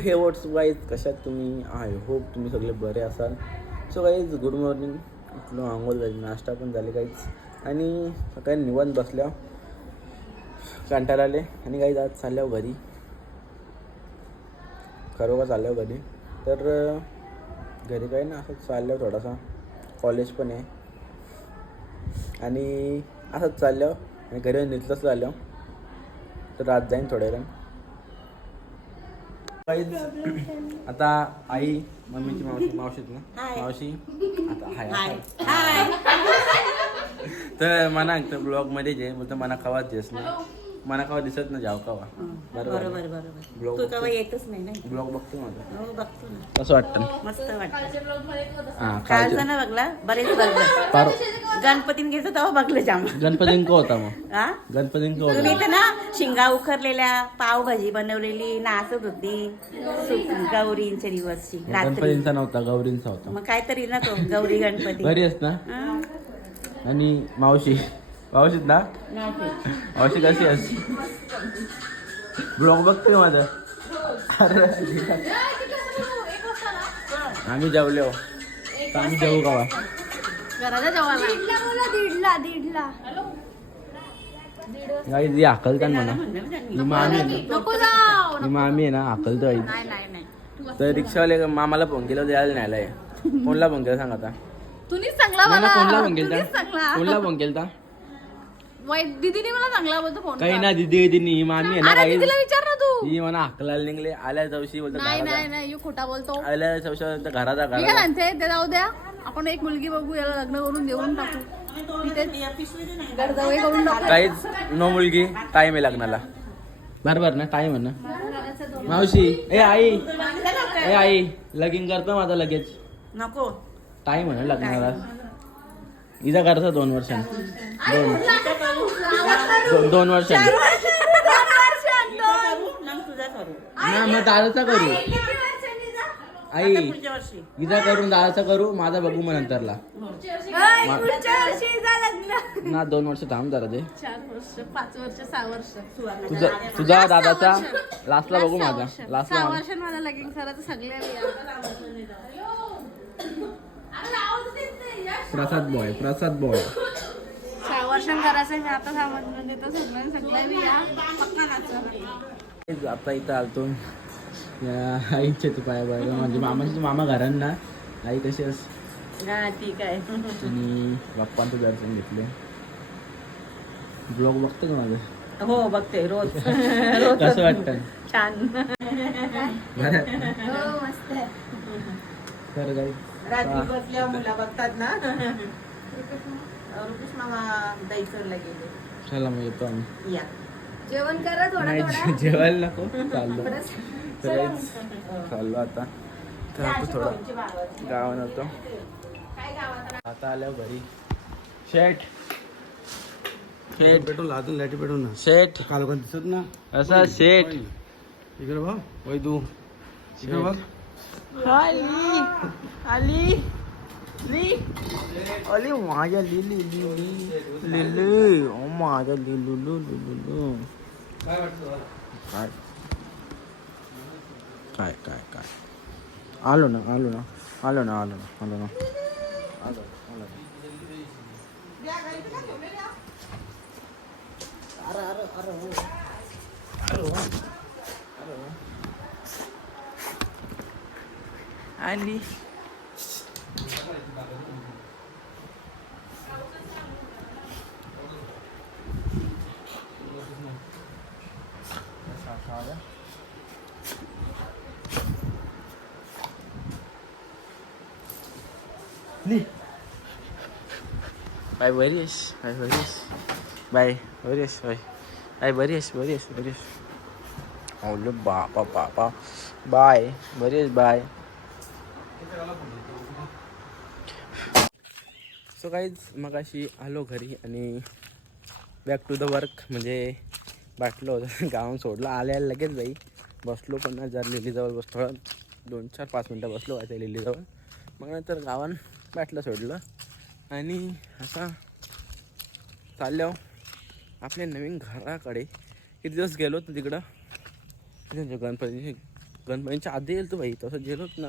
हे what's wise कशात तुम्ही? आय होप तुम्ही सगळे बरे असाल. सो गाईज गुड मॉर्निंग उठलो आंघोळ झाली नाश्ता पण झाले काहीच आणि सकाळी निवांत बसल्या. कंटाळा आले आणि काही आज चालल्यावर हो घरी. खरोखर चालल्यावर हो घरी. तर घरी काही ना असं चाललं हो थोडासा. कॉलेज पण आहे. आणि असंच चाललं आणि घरी निघलंच चाललं तर आज जाईन थोड्या वेळ आता आई मम्मीची मावशी मावशीत ना. मावशी? आता हाय हाय तर मना ब्लॉगमध्ये जे बोलतो मना कवाच जेस ना. मना कवा दिसत ना जाव कवा. बरोबर बरोबर Blog तू कवा येतच नाही ना ब्लॉग बघतो माझा हो बघतो ना. कसं वाटतं? मस्त वाटतं. हा कालचं काय ना बघला बरेच बघलं. पार गणपतीन घ्यायचं तेव्हा बघलं जाम. गणपतींक होता मग. हा? गणपतींक तुम्ही होता इथं ना शिंगा उखरलेल्या पावभाजी बनवलेली नाचत होती. सु- गौरींच्या दिवसची रात्री. गणपतींचा नव्हता गौरींचा होता. मग काहीतरी ना तो गौरी गणपती. बरी आहेस ना? हा. आणि मावशी? मावशीत ना? नाही. मावशी कशी आहेस ब्लॉग बघतोय माझा. अरे आम्ही जेवलो. तर आम्ही जेवू दीडला गाई जी अकलतान म्हणा. ही मामी आहे ना. नको जाऊ ही मामी आहे ना अकलतो आई नाही नाही नाही. तर रिक्षावाले मामाला फोन केला द्यायला न्यायला कोणला फोन केला सांग आता? कोणला फोन केलता? कोणला फोन केलता? वाईट दीदीने मला चांगला बोलतो फोन काही ना दिदी दिदी मामी आहे ना अरे काही दीदीला विचार ना तू. ही म्हणा अकलाला निघले आल्या चौशी बोलतो नाही नाही नाही यू खोटा बोलतो. आल्या चौशी बोलतो जा, मी काय ते जाऊ द्या. आपण एक मुलगी बघू याला लग्न करून देऊन टाकू. करून टाकू. काहीच नो मुलगी टाइम आहे लग्नाला. बरोबर ना टाइम आहे ना. मावशी ए आई. ए आई लगीन करतो माझा लगेच. नको. टाइम आहे ना लग्नाला. इजा करता दोन वर्षांनी. दोन दोन वर्षांनी. मग तुझा करू. ना मग दादाचा करू. आई इजा? करून दादाचा करू माझा बघू मग नंतरला. ना दोन वर्ष थांब जरा ते चार वर्ष पाच वर्ष सहा वर्ष. तुझा तुझा दादाचा लास्टला बघू माझा. लास्टला मला लगीन करायचं सगळे प्रसाद बॉय प्रसाद बॉय करायचं मी आता समजून देतो सगळं सगळं मी या पक्का नाचणार आता इथं आलतो. या आईच्या तू पाया पाहिजे म्हणजे मामाची मामा घरात ना आई कशी अस हा ठीक आहे. आणि बाप्पांचं दर्शन घेतलं ब्लॉग बघतो का माझं? हो बघते रोज. रोज कसं वाटतं? छान. घरात तर काही रात्री बसल्यावर मुला बघतात ना. रुपेश मामा दैसरला गेले. चला मग येतो आम्ही. या. जेवण करा थोडं थोडं. जेवायला नको. चाललो. तर चाललो आता. तर आता थोडं गावात होतो. आता आल्या घरी. शेठ. शेठ पेट्रोल हातून लाईटी पेट्रोल ना. शेठ. काल कोण दिसत ना. असा शेठ. इकडे बघ. तू इकडे बघ. आली आली ली अली माझ्या लिली लिली लिली ओ माझ्या लिलू लू लू काय वाटतं काय काय काय काय आलो ना आलो ना आलो ना आलो ना आलो ना आलो आलो आली बाय बरी आहेस बाय बरी आहेस बाय बरी आहेस बाय बाय बरी आहेस बरी आहेस बरी आहेस अवलो बापा बापा बाय बरी आहेस बाय सो काहीच मग अशी आलो घरी आणि बॅक टू द वर्क म्हणजे बाटलो होतं गावात सोडलं आल्या लगेच बाई. बसलो पण जर लिलीजवळ बसतो दोन चार पाच मिनटं बसलो व्हायचं लिलीजवळ. मग नंतर गावान बाटलं सोडलं. आणि असा चाललो. आपल्या नवीन घराकडे. किती दिवस गेलो होतो तिकडं? त्यांच्या गणपतीची गणपतीच्या आधी गेलो भाई तसं गेलोच ना.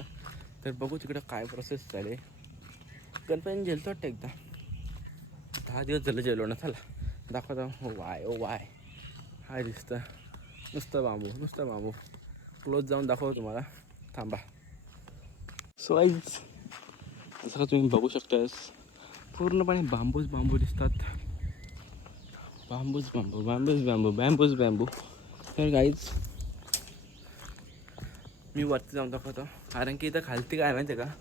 तर बघू तिकडं काय प्रोसेस झाले गणपती गेलतो वाटतं एकदा. दहा दिवस झालं जेलो ना चला. दाखवता हो वाय ओ वाय. हाय दिसतं. नुसतं बांबू नुसतं बांबू. क्लोज जाऊन दाखवतो तुम्हाला. थांबा. सो आईज असं का तुम्ही बघू शकतास. पूर्णपणे बांबूच बांबू दिसतात. बांबूच बांबू बांबूच बांबू बॅम्बूच बांबू. तर गाईज मी वरती जाऊन दाखवतो. कारण की इथं खालती काय माहिती आहे का?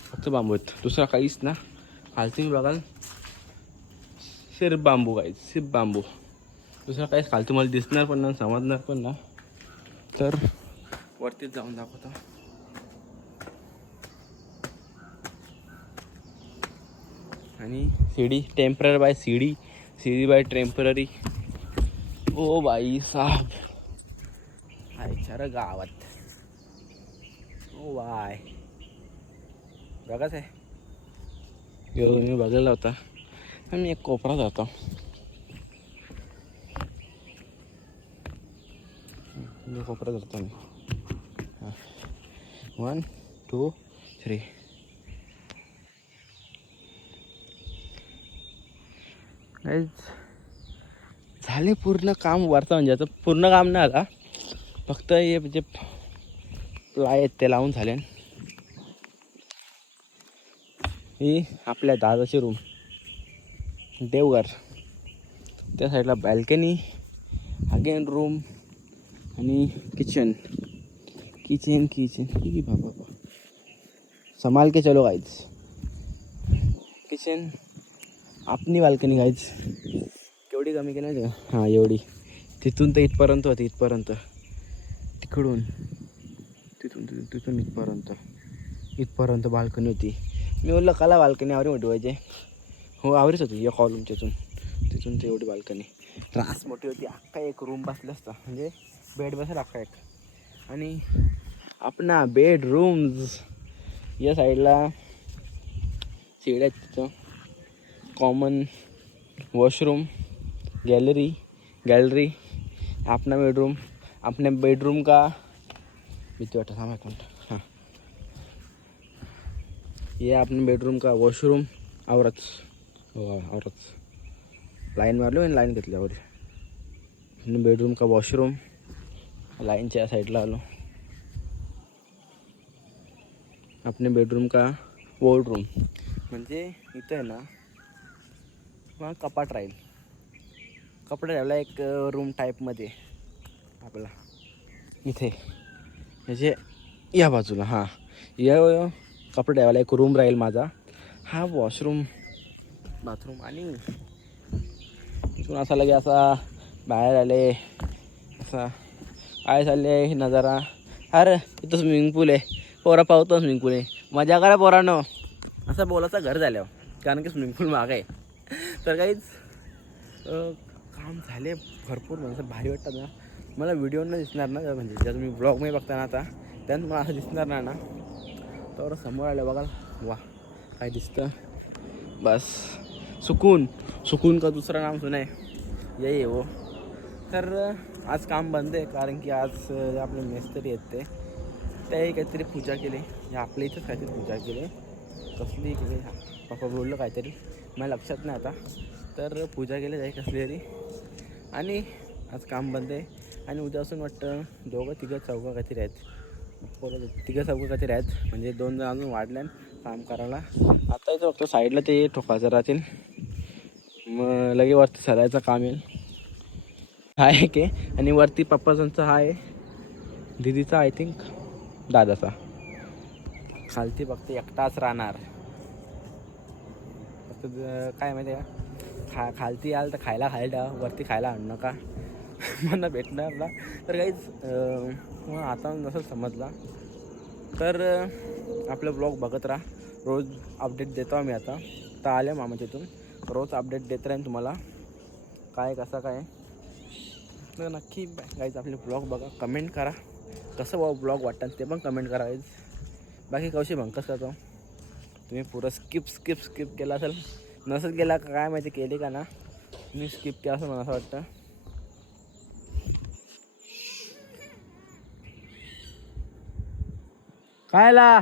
फक्त बांबू आहेत. दुसरा काहीच ना. खालती मी बघाल. सिर्फ बांबू गाईज सिर्फ बांबू. दुसरा काहीच खालती मला दिसणार पण ना समजणार पण ना. तर वरतीच जाऊन दाखवतो. आणि सीडी टेंपररी बाय सीडी. सीडी बाय टेंपररी. ओ बाई साहब. आयच्या गावात. वाय. बघाच आहे. मी बघायला होता. मी एक कोपरा जातो कोपरा जातो मी. वन टू थ्री झाले पूर्ण काम वरतं म्हणजे आता पूर्ण काम नाही आला फक्त हे म्हणजे आहेत ते लावून झाले. ही आपल्या दादाची रूम देवघर. त्या साईडला बॅल्कनी अगेन रूम आणि किचन किचन किचन की बाबा. बाबा संभाल के चलो गाइज किचन आपली बाल्कनी गाईज केवढी कमी केली नाही हां एवढी. तिथून तर इथपर्यंत होती इथपर्यंत. तिकडून. तिथून इथपर्यंत. इथपर्यंत बाल्कनी होती. मी बोललं कला बाल्कनी आवरी मोठी व्हायचे. हो आवरीच होती या कॉलमच्या तिथून तिथून ते एवढी बाल्कनी. त्रास मोठी होती अख्खा एक रूम बसला असता. म्हणजे बेड बसेल अख्खा एक. आणि आपणा बेडरूम्स या साईडला शिड्या आहेत तिथं. कॉमन वॉशरूम गॅलरी गॅलरी आपला बेडरूम आपल्या बेडरूम का भीती वाटत थांबा एक हां. ये आपण बेडरूम का वॉशरूम आवरच हो आवरच लाईन मारलो आणि लाईन घेतली आवर बेडरूम का वॉशरूम लाईनच्या साईडला आलो. आपने बेडरूम का वॉर्डरूम म्हणजे इथं आहे ना मग कपाट राहील. कपडा ठेवला एक रूम टाईपमध्ये आपला. इथे. म्हणजे या बाजूला हां. या कपडे ठेवायला एक रूम राहील माझा. हा वॉशरूम बाथरूम आणि इथून असा लगे असा बाहेर आले असा काय चालले हे नजारा. अरे इथं स्विमिंग पूल आहे. पोरा पावतो स्विमिंग पूल आहे. मजा करा पोरानो. असं बोलायचं घर झालं कारण की स्विमिंग पूल माग आहे. तर काहीच काम झाले भरपूर म्हणजे भारी वाटतात ना. मला व्हिडिओ न दिसणार ना म्हणजे जर तुम्ही ब्लॉगमध्ये बघता ना आता त्यानंतर मला असं दिसणार नाही ना. तर समोर आलं बघाल वा काय दिसतं. बस. सुकून सुकून का दुसरं नाम सुनाय. ये हो तर आज काम बंद आहे कारण की आज आपले मेस्तरी आहेत ते. त्याही काहीतरी पूजा केली. या आपल्या इथंच काहीतरी पूजा केली. कसली केली? पप्पा बोललं काहीतरी. मला लक्षात नाही आता. तर पूजा केली जाईल कसली तरी. आणि आज काम बंद आहे. आणि उद्या असून वाटतं दोघं तिघं चौघं काहीतरी आहेत. पोरं तिघं चौघं काहीतरी आहेत. म्हणजे दोन जण अजून वाढल्या काम करायला. आता इथं फक्त साईडला ते ठोकायचं राहतील. मग लगे वरती सरायचं काम येईल. हा एक आहे आणि वरती पप्पाजांचा हा आहे दिदीचा आय थिंक दादाचा. खालती फक्त एकटाच राहणार. फक्त काय माहिती आहे का? खा खालती याल तर खायला खायला वरती खायला आणू नका. मला भेटणार ना तर काहीच आता नसेल समजला तर आपलं ब्लॉग बघत राहा. रोज अपडेट देतो आम्ही आता. तर आले मामा तिथून रोज अपडेट देत राहीन तुम्हाला. काय कसं काय? तर नक्की गाईज आपले ब्लॉग बघा. कमेंट करा. कसं ब्लॉग वाटतं ते पण कमेंट करा guys. बाकी कौशी भंकस करतो. तुम्ही पुरं स्किप स्किप स्किप केला असेल. नसेल गेला का काय माहिती केली का ना. मी स्किप केला असेल मला असं वाटतं. कायला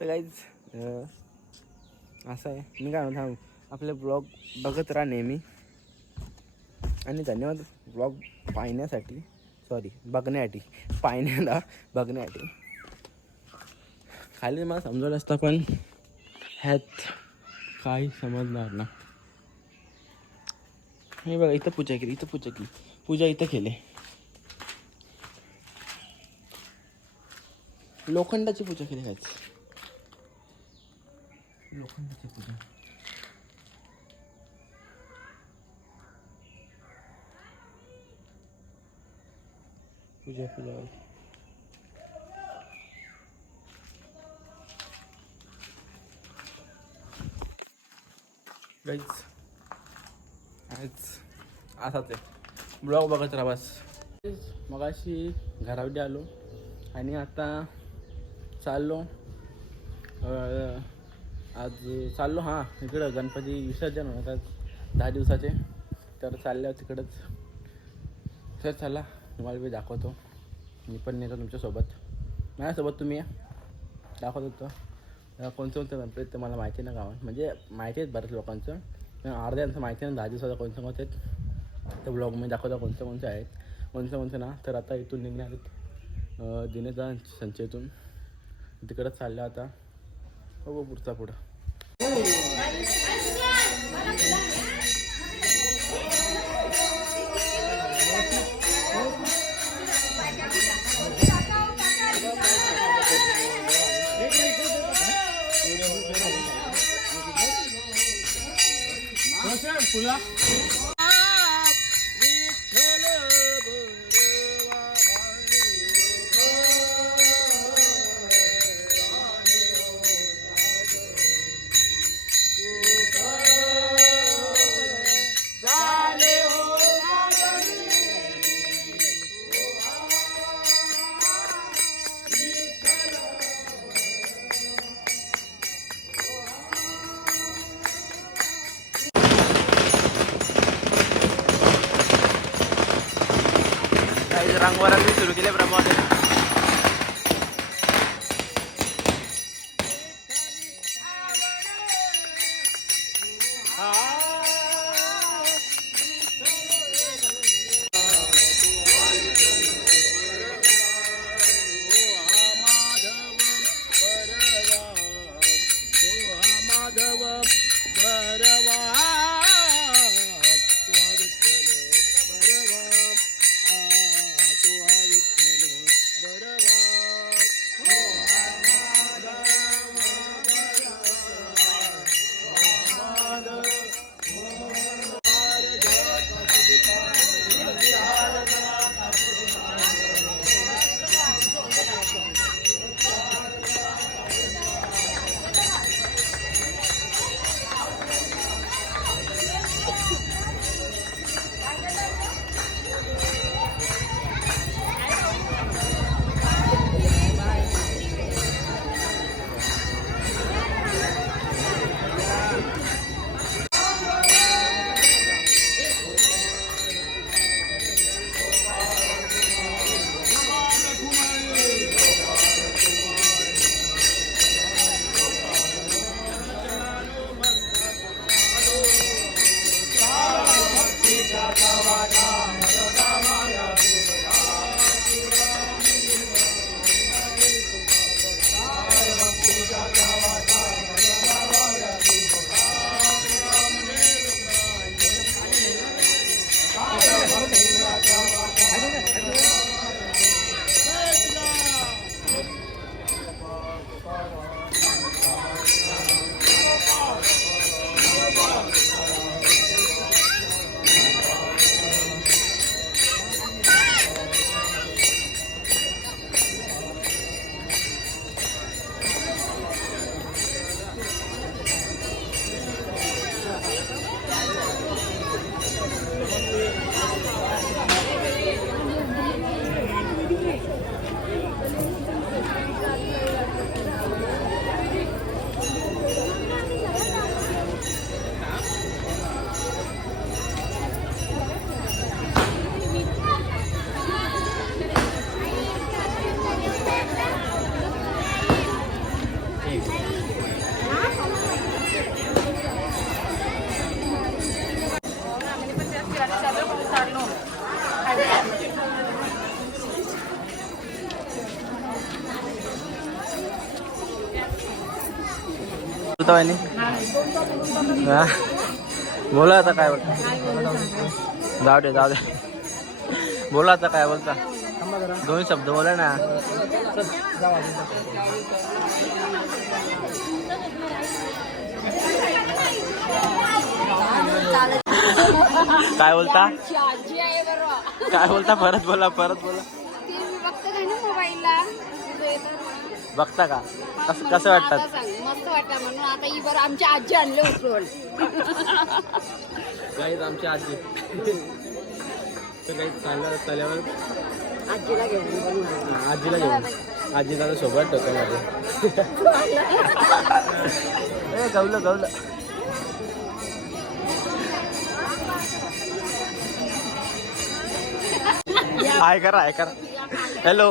काहीच असं आहे. मी काय म्हणतो आपले ब्लॉग बघत राहा नेहमी. आणि धन्यवाद ब्लॉग पाहण्यासाठी. सॉरी बघण्यासाठी. पाहण्याला बघण्यासाठी. खाली मला समजवलं असतं पण ह्यात काही समजणार ना. हे बघा इथं पूजा केली इथं पूजा केली. पूजा इथं केली. लोखंडाची पूजा केली कायच लोखंडाची पूजा. पूजा पूजा गाईज आज असाच आहे ब्लॉग बघत राहा बस. मग अशी घरावडी आलो आणि आता चाललो. आज चाललो हां इकडं गणपती विसर्जन होतात दहा दिवसाचे. तर चालल्यावर तिकडंच. तर चला तुम्हाला मी दाखवतो. मी पण नेतो तुमच्यासोबत. माझ्यासोबत तुम्ही या. दाखवत होतो कोणतं कोणतं गणपती ते मला माहिती नाही गावात. म्हणजे माहिती आहेत बऱ्याच लोकांचं. पण अर्ध्यांचं माहिती नाही दहा दिवसाचं कोणतं कोणतं आहेत. त्या ब्लॉगमध्ये दाखवता कोणतं कोणतं आहेत. कोणतं कोणतं ना. तर आता इथून निघणार आहेत दिनेचा संचयतून. तिकडं चाललं आता. बघू पुढचा पुढं. फुला बोलता वहिनी हा? बोला आता काय बोलता? जाऊ दे जाऊ दे. बोला आता काय बोलता? दोन शब्द बोला ना. काय बोलता? आहे काय बोलता? परत बोला परत बोला. बघता का? कसं कसं वाटतात? मस्त वाटतं म्हणून. आता ही बरं आमची आजी आणले उचलून. गाईत आमची आजी. तर काही चाललं चालल्यावर आजीला घेऊन आजीला घेऊन. आजी दादा सोबत होतं माझे. गवलं गवलं. हाय करा हाय करा. हॅलो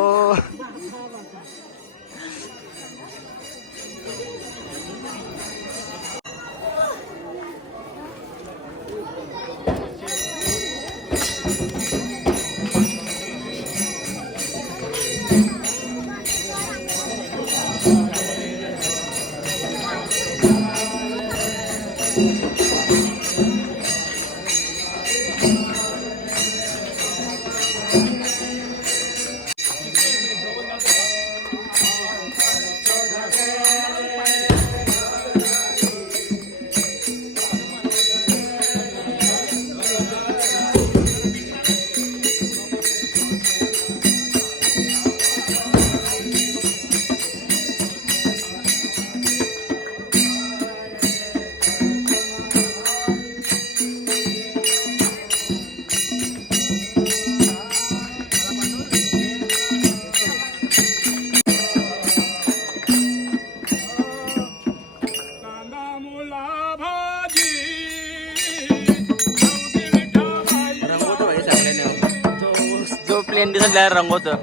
जो संपल्यावर दिसत त्याला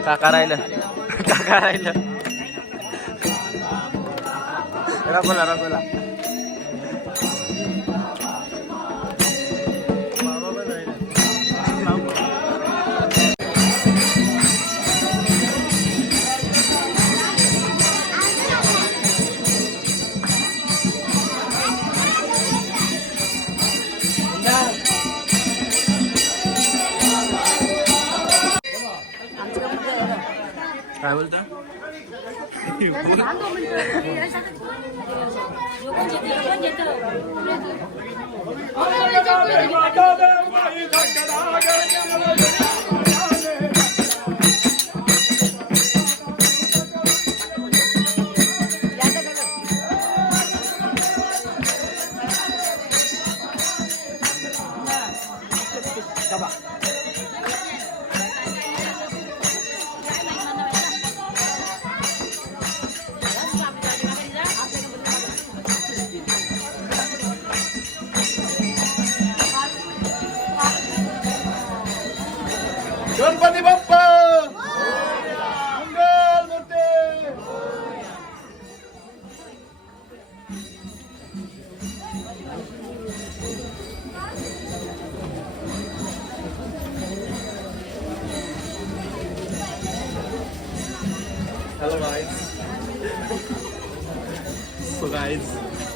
काका राहिलं. काका राहिलं. रंगवला रंगवला काय बोलता?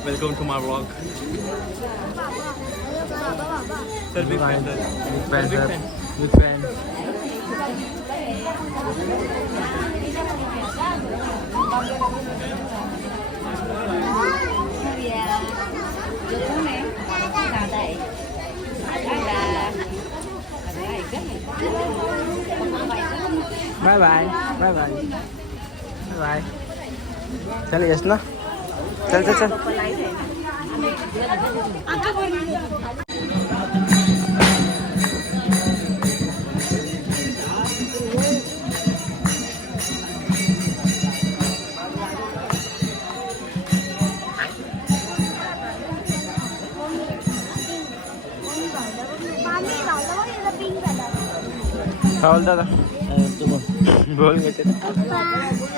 Welcome to my vlog. Sir, big fan. Sir. Big fan, sir. Big fan. Bye bye. Bye bye. Bye bye. Chaliye na. चल चल चल काय बोलता आता? तू बोल बोल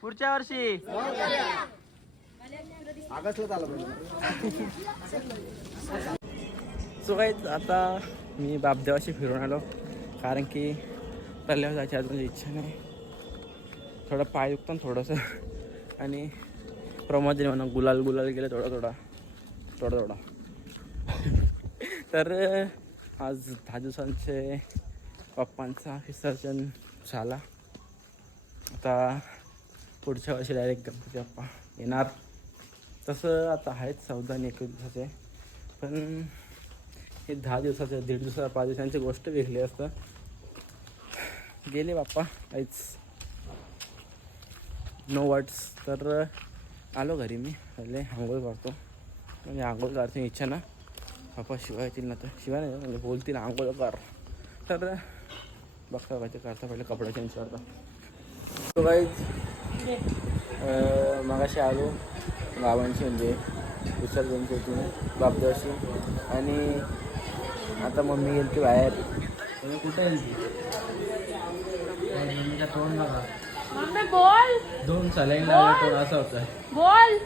पुढच्या वर्षी. सो आता मी बापदेवाशी फिरून आलो. कारण की पल्ल्यावर जायची अजून इच्छा नाही. थोडं पाय दुखतं ना थोडंसं. आणि प्रमोदने म्हणा गुलाल गुलाल गेलं थोडा थोडा. थोडा थोडा. तर आज दहा दिवसांचे पप्पांचा विसर्जन झाला. आता पुढच्या वर्षी डायरेक्ट गणपती बाप्पा येणार. तसं आता आहेत चौदा आणि एकवीस दिवसाचे. पण हे दहा दिवसाचे दीड दिवसा पाच दिवसांची गोष्ट वेगळी असतं. गेले बाप्पा काहीच. नो वर्ड्स तर आलो घरी मी. पहिले आंघोळ करतो. म्हणजे आंघोळ करायची इच्छा ना. पप्पा शिवाय येतील ना तर. शिवाय नाही म्हणजे बोलतील आंघोळ कर. तर बघता पाहिजे करता पहिले कपडे चेंज करता. तो काही मगाशी आलो. गावांची म्हणजे विसर्जनची होती बापदेवाशी आणि आता मम्मी गेली ती बाहेर. कुठे तोंड बघा बोल. दोन सलाईन लागले तोंड असं होतं बोल.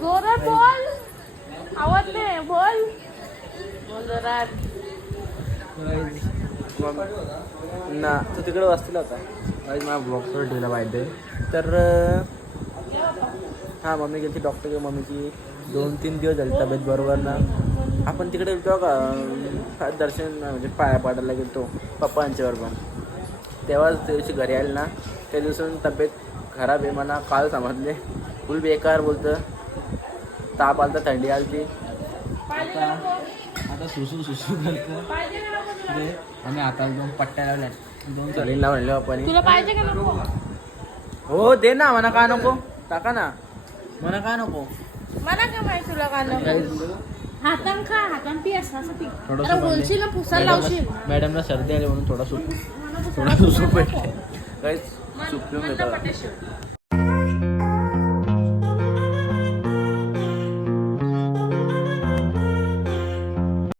जोरात बोल. आवाज नाही बोल. बोल जोरात. ना. तो तिकडे वस्तीला होता आज माझा ब्लॉगवर ठेवला पाहिजे तर हां मम्मी गेली डॉक्टर मम्मीची दोन तीन दिवस झाली तब्येत बरोबर ना. आपण तिकडे गेलो का दर्शन म्हणजे पाया पाडायला गेलो पप्पांच्यावर पण तेव्हाच त्या दिवशी घरी आले ना त्या दिवसापासून तब्येत खराब आहे मला काल समजले. फुल बेकार बोलतं. ताप आलता थंडी आलती. आता आता सुसू सुसू करतं. आम्ही हाताला दोन पट्ट्या लावल्या दोन सलींना म्हणले आपण. तुला पाहिजे का नको? हो दे ना म्हणा का नको? टाका ना. म्हणा का नको? मला काय माहिती तुला का नको? हातान खा हातान पी असं असं पी. थोडंसं अरे बोलशील ना पुसायला लावशील? मॅडमला सर्दी आली म्हणून थोडा सूप थोडा सूप भेटले काहीच सूप पिऊन घेतो